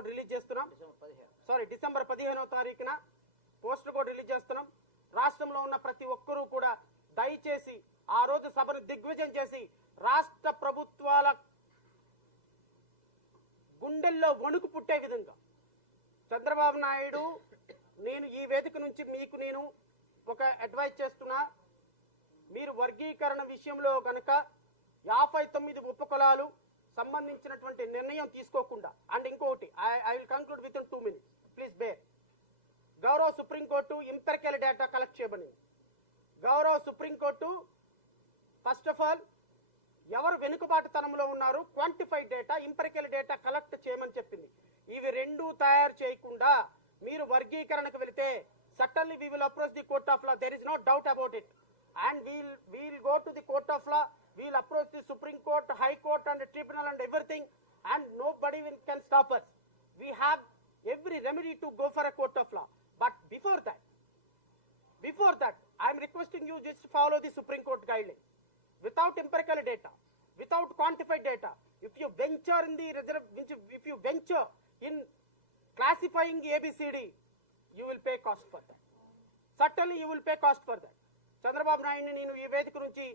Code release చేస్తున్నాం. December 15వ తారీఖున పోస్టల్ కోడ్ రిలీజ్ చేస్తున్నాం. రాష్ట్రంలో ఉన్న ప్రతి ఒక్కరూ కూడా దయచేసి ఆ రోజు సభను దిగ్విజయం చేసి రాష్ట్ర ప్రభుత్వాల గుండెల్లో వణుకు పుట్టే విధంగా చంద్రబాబు నాయుడు, నేను ఈ వేదిక నుంచి మీకు నేను ఒక అడ్వైజ్ చేస్తున్నా, మీరు వర్గీకరణ విషయంలో కనుక 59 ఉపకులాలు సంబంధించినటువంటి నిర్ణయం తీసుకోకుండా, అండ్ ఇంకొకటి I will conclude within 2 minutes, please bear. గౌరవ సుప్రీంకోర్టు ఇంపెరికల్ డేటా కలెక్ట్ చేయమని, గౌరవ సుప్రీంకోర్టు ఫస్ట్ ఆఫ్ ఆల్ ఎవరు వెనుకబాటుతనంలో ఉన్నారు, quantified data, empirical data collect చేయమని చెప్పింది. ఇవి రెండూ తయారు చేయకుండా మీరు వర్గీకరణకు వెళితే suddenly we will approach the court of law, there is no doubt about it, and we'll go to the court of law, we'll approach the supreme court, high court and tribunal and everything, and nobody can stop us. We have every remedy to go for a court of law. But before that, I am requesting you just follow the Supreme Court guidelines. Without empirical data, without quantified data, if you venture in classifying ABCD, you will pay cost for that. Certainly you will pay cost for that. Chandrababu నాయుడిని నేను ఈ వేదిక నుంచి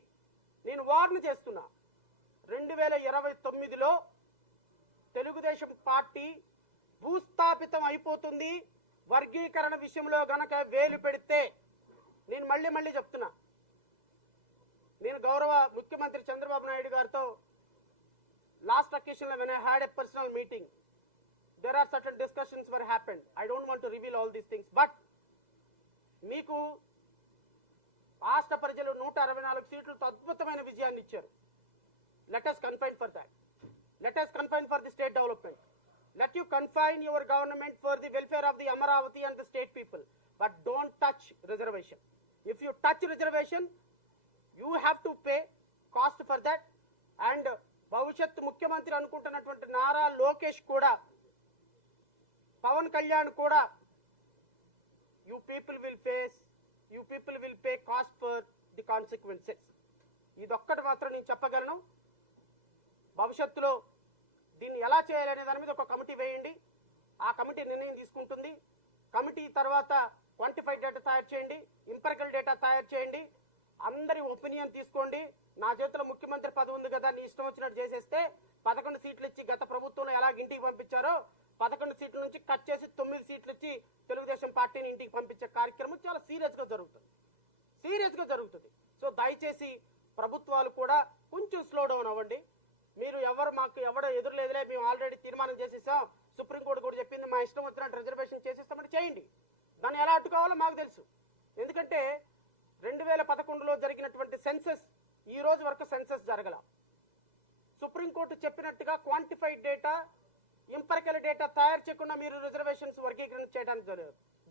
నేను warn చేస్తున్నా. 2029లో Telugu Desam party భూస్థాపితం అయిపోతుంది. వర్గీకరణ విషయంలో గనక వేలు పెడితే, నేను మళ్ళీ చెప్తున్నా, నేను గౌరవ ముఖ్యమంత్రి చంద్రబాబు నాయుడు గారితో లాస్ట్ అకేషన్ లో when I had a personal meeting, there are certain discussions were happened. I don't want to reveal all these things, but మీకు రాష్ట్ర ప్రజలు 164 సీట్లతో అద్భుతమైన విజయాన్ని ఇచ్చారు. Let us confine for that. Let us confine for the state development. Let you confine your government for the welfare of the Amaravati and the state people, but don't touch reservation. If you touch reservation, you have to pay cost for that. And భవిష్యత్ ముఖ్యమంత్రి అనుకుంటున్నటువంటి నారా లోకేష్ కూడా, పవన్ కళ్యాణ్ కూడా, you people will pay cost for the consequences. ఇదొక్కటి మాత్రం నేను చెప్పగలను. భవిష్యత్తులో దీన్ని ఎలా చేయాలనే దాని మీద ఒక కమిటీ వేయండి. ఆ కమిటీ నిర్ణయం తీసుకుంటుంది. కమిటీ తర్వాత క్వాంటిఫైడ్ డేటా తయారు చేయండి, ఇంపెరికల్ డేటా తయారు చేయండి, అందరి ఒపీనియన్ తీసుకోండి. నా చేతిలో ముఖ్యమంత్రి పదవి ఉంది కదా, నీ ఇష్టం వచ్చినట్టు చేసేస్తే 11 సీట్లు ఇచ్చి గత ప్రభుత్వంలో ఎలా ఇంటికి పంపించారో 11 సీట్ల నుంచి కట్ చేసి 9 సీట్లు ఇచ్చి తెలుగుదేశం పార్టీని ఇంటికి పంపించే కార్యక్రమం చాలా సీరియస్ గా జరుగుతుంది. సో దయచేసి ప్రభుత్వాలు కూడా కొంచెం స్లో డౌన్ అవ్వండి. మీరు మాకు ఎవడో ఎదురులేదులే, మేము ఆల్రెడీ తీర్మానం చేసేసాం, సుప్రీంకోర్టు కూడా చెప్పింది, మా ఇష్టం వచ్చినట్టు రిజర్వేషన్ చేసేస్తామని చేయండి. దాన్ని ఎలా అడ్డుకోవాలో మాకు తెలుసు. ఎందుకంటే 2011లో జరిగినటువంటి సెన్సస్ ఈ రోజు వరకు సెన్సస్ జరగల. సుప్రీంకోర్టు చెప్పినట్టుగా క్వాంటిఫైడ్ డేటా, ఇంపెరికల్ డేటా తయారు చేయకుండా మీరు రిజర్వేషన్స్ వర్గీకరణ చేయడానికి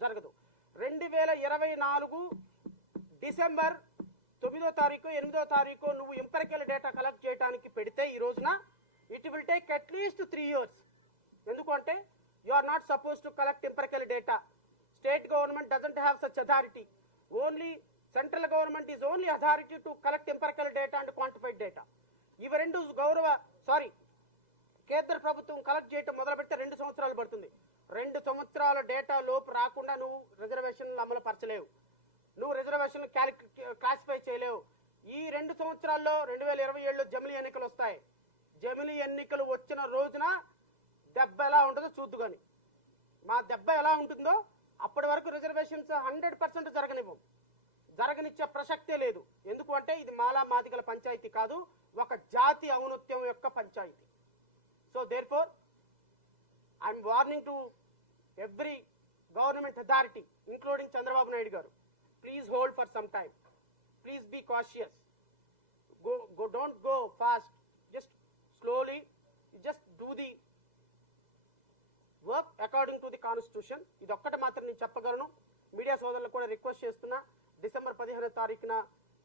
జరగదు. 2024 డిసెంబర్ 9వ తారీఖు 8వ తారీఖు నువ్వు ఇంపెరికల్ డేటా కలెక్ట్ చేయడానికి పెడితే ఈ రోజున it will take at least 3 years. ఎందుకంటే you are not suppose to collect empirical data. State government doesn't have such authority. Only central government is only authority to collect empirical data and quantified data. ఇవి రెండు కేంద్ర ప్రభుత్వం collect చేయటం మొదలు పెడితే 2 సంవత్సరాలు పడుతుంది. 2 సంవత్సరాల డేటా లోపు రాకుండా నువ్వు రిజర్వేషన్లు అమలు పరచలేవు, నువ్వు రిజర్వేషన్లు క్లాసిఫై చేయలేవు. ఈ 2 సంవత్సరాల్లో 2027లో జమిలీ ఎన్నికలు వస్తాయి. జమిలీ ఎన్నికలు వచ్చిన రోజున దెబ్బ ఎలా ఉంటుందో చూద్దు. కానీ మా దెబ్బ ఎలా ఉంటుందో అప్పటి వరకు రిజర్వేషన్స్ 100% జరగనిచ్చే ప్రసక్తే లేదు. ఎందుకు అంటే ఇది మాలా మాదిగల పంచాయతీ కాదు, ఒక జాతి ఔన్నత్యం యొక్క పంచాయతీ. So therefore I'm warning to every government authority including Chandrababu Naidu గారు, please hold for some time, please be cautious, don't go fast, just slowly, just do the work according to the constitution. ఇదొక్కటి మాత్రం నేను చెప్పగలను. మీడియా సోదరులకు కూడా request చేస్తున్నా, December 15వ తారీఖున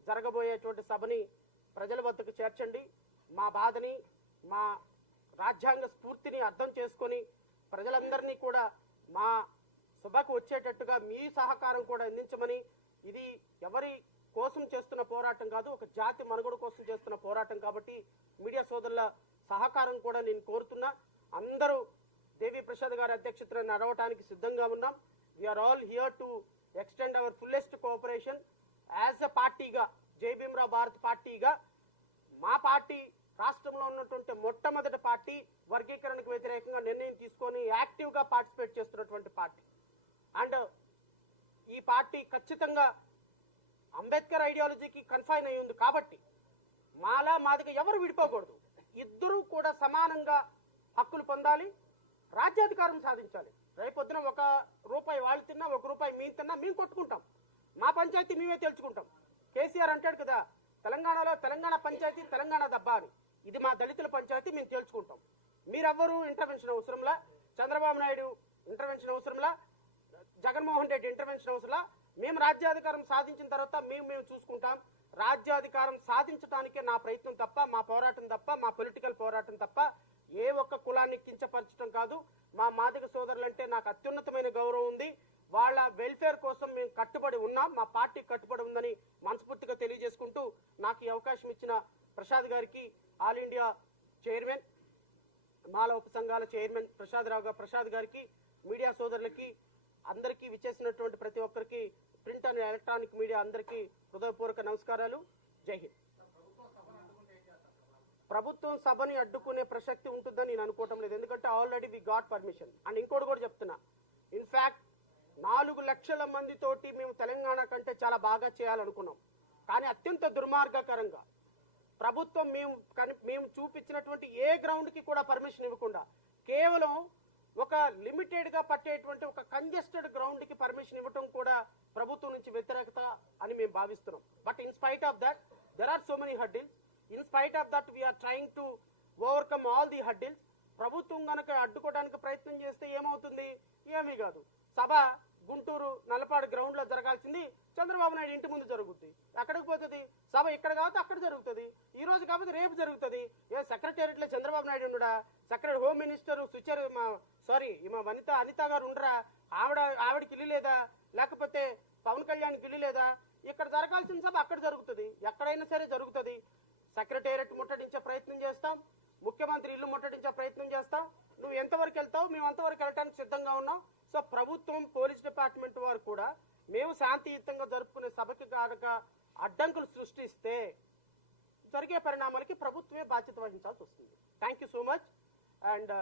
జరగబోయేటువంటి సభని ప్రజల వద్దకు చేర్చండి. మా బాధని, మా రాజ్యాంగ స్ఫూర్తిని అర్థం చేసుకొని ప్రజలందరినీ కూడా మా సభకు వచ్చేటట్టుగా మీ సహకారం కూడా అందించమని. ఇది ఎవరి కోసం చేస్తున్న పోరాటం కాదు, ఒక జాతి మనుగడ కోసం చేస్తున్న పోరాటం కాబట్టి మీడియా సోదరుల సహకారం కూడా నేను కోరుతున్నా. అందరూ కేవీ ప్రసాద్ గారి అధ్యక్షతన నడవటానికి సిద్ధంగా ఉన్నాం. We are all here to extend our fullest cooperation as a పార్టీగా, జై భీమ్రావ్ భారత్ పార్టీగా. మా పార్టీ రాష్ట్రంలో ఉన్నటువంటి మొట్టమొదటి పార్టీ, వర్గీకరణకు వ్యతిరేకంగా నిర్ణయం తీసుకొని యాక్టివ్గా పార్టిసిపేట్ చేస్తున్నటువంటి పార్టీ. అండ్ ఈ పార్టీ ఖచ్చితంగా అంబేద్కర్ ఐడియాలజీకి కన్ఫైన్ అయి ఉంది కాబట్టి మాలా మాదిగా ఎవరు విడిపోకూడదు. ఇద్దరూ కూడా సమానంగా హక్కులు పొందాలి, రాజ్యాధికారం సాధించాలి. రేపొద్దున 1 రూపాయి వాళ్ళు తిన్నా, 1 రూపాయి మేము తిన్నా మేము కొట్టుకుంటాం. మా పంచాయతీ మేమే తెలుసుకుంటాం. కేసీఆర్ అంటాడు కదా, తెలంగాణలో తెలంగాణ పంచాయతీ తెలంగాణ దబ్బా అని. ఇది మా దళితుల పంచాయతీ, మేము తెలుసుకుంటాం. మీరెవ్వరూ ఇంటర్వెన్షన్ అవసరంలా, చంద్రబాబు నాయుడు ఇంటర్వెన్షన్ అవసరంలా, జగన్మోహన్ రెడ్డి ఇంటర్వెన్షన్ అవసరంలా. మేము రాజ్యాధికారం సాధించిన తర్వాత మేము చూసుకుంటాం. రాజ్యాధికారం సాధించడానికే నా ప్రయత్నం తప్ప, మా పోరాటం తప్ప, మా పొలిటికల్ పోరాటం తప్ప ఏ ఒక్క కులాన్ని కించపరచడం కాదు. మా మాదిగ సోదరులంటే నాకు అత్యున్నతమైన గౌరవం ఉంది. వాళ్ళ వెల్ఫేర్ కోసం మేము కట్టుబడి ఉన్నాం, మా పార్టీ కట్టుబడి ఉందని మనస్ఫూర్తిగా తెలియజేసుకుంటూ, నాకు ఈ అవకాశం ఇచ్చిన ప్రసాద్ గారికి, ఆల్ ఇండియా చైర్మన్, మాల ఉపసంఘాల చైర్మన్ ప్రసాద్ గారికి, మీడియా సోదరులకి అందరికీ, విచ్చేసినటువంటి ప్రతి ఒక్కరికి, ప్రింట్ అండ్ ఎలక్ట్రానిక్ మీడియా అందరికీ హృదయపూర్వక నమస్కారాలు. జై హింద్. ప్రభుత్వం సభని అడ్డుకునే ప్రసక్తి ఉంటుందని నేను అనుకోవటం లేదు. ఎందుకంటే already we got permission. And ఇంకోటి కూడా చెప్తున్నా, ఇన్ఫ్యాక్ట్ 4 లక్షల మందితోటి మేము తెలంగాణ కంటే చాలా బాగా చేయాలనుకున్నాం. కానీ అత్యంత దుర్మార్గకరంగా ప్రభుత్వం మేము చూపించినటువంటి ఏ గ్రౌండ్కి కూడా పర్మిషన్ ఇవ్వకుండా కేవలం ఒక లిమిటెడ్గా పట్టేటువంటి ఒక కంజెస్టెడ్ గ్రౌండ్కి పర్మిషన్ ఇవ్వటం కూడా ప్రభుత్వం నుంచి వ్యతిరేకత అని మేము భావిస్తున్నాం. But in spite of that there are so many hurdles. In spite of that we are trying to overcome all the hurdles. ప్రభుత్వం కనుక అడ్డుకోవడానికి ప్రయత్నం చేస్తే ఏమవుతుంది? ఏమీ కాదు. సభ గుంటూరు నల్లపాడు గ్రౌండ్ లో జరగాల్సింది చంద్రబాబు నాయుడు ఇంటి ముందు జరుగుతుంది. ఎక్కడికి పోతుంది? సభ ఇక్కడ కాబట్టి అక్కడ జరుగుతుంది. ఈ రోజు కాబట్టి రేపు జరుగుతుంది. ఏ సెక్రటేరియట్ లో చంద్రబాబు నాయుడు ఉండడా? సెక్రటరీ హోమ్ మినిస్టర్ మా అనిత గారు ఉండరా? ఆవిడకి ఇల్లు లేదా? లేకపోతే పవన్ కళ్యాణ్కి ఇల్లు లేదా? ఇక్కడ జరగాల్సిన సభ అక్కడ జరుగుతుంది. ఎక్కడైనా సరే జరుగుతుంది. సెక్రటేరియట్ ముట్టడించే ప్రయత్నం చేస్తాం, ముఖ్యమంత్రి ఇల్లు ముట్టడించే ప్రయత్నం చేస్తాం. నువ్వు ఎంతవరకు వెళ్తావు? మేము అంతవరకు వెళ్ళడానికి సిద్ధంగా ఉన్నాం. సో ప్రభుత్వం, పోలీస్ డిపార్ట్మెంట్ వారు కూడా మేము శాంతియుతంగా జరుపుకునే సభకి కనుక అడ్డంకులు సృష్టిస్తే జరిగే పరిణామాలకి ప్రభుత్వమే బాధ్యత వహించాల్సి వస్తుంది. Thank you so much. And